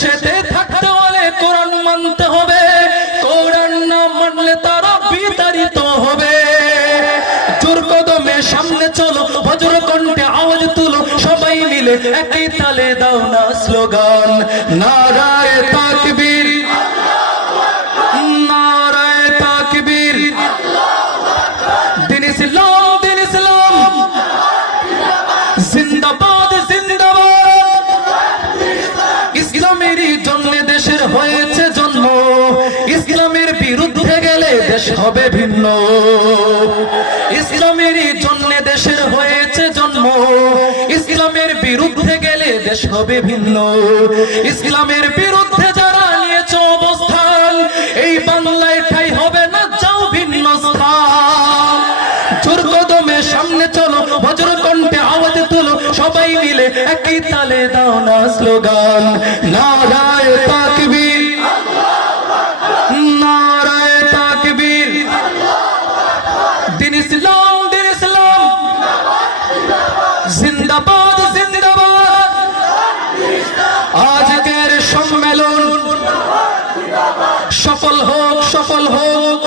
দেশেতে থাকতে হলে কোরআন মানতে হবে, কোরআন না মানলে তারা বিতাড়িত হবে। জোর কদমে সামনে চলো, বজ্র কণ্ঠে আওয়াজ তুলো, সবাই মিলে একই তালে দাও না স্লোগান, নারায়ে তাকবীর, নারায়ে তাকবীর। দিন ইসলাম, দিন ইসলাম জিন্দাবাদ, জিন্দাবাদ। ইসলামেরই জন্য দেশের হয়েছে জন্ম, ইসলামের বিরুদ্ধে গেলে দেশ হবে ভিন্ন। ইসলামেরই জন্য দেশের হয়েছে জন্ম, ইসলামের বিরুদ্ধে গেলে দেশ হবে ভিন্ন। ইসলামের বিরুদ্ধে যারা নিয়েছে অবস্থান, এই বাংলায় ঠাঁই হবে না, যাও ভিন্ন স্থান। জোর কদমে সামনে চলো, বজ্র কণ্ঠে আওয়াজ তুলো, সবাই মিলে একই তালে দাও না স্লোগান, নারায়ে তাকবীর, নারায়ে তাকবীর। দিন ইসলাম, দিন ইসলাম জিন্দাবাদ, জিন্দাবাদ। আজকের সম্মেলন সফল হোক, সফল হোক।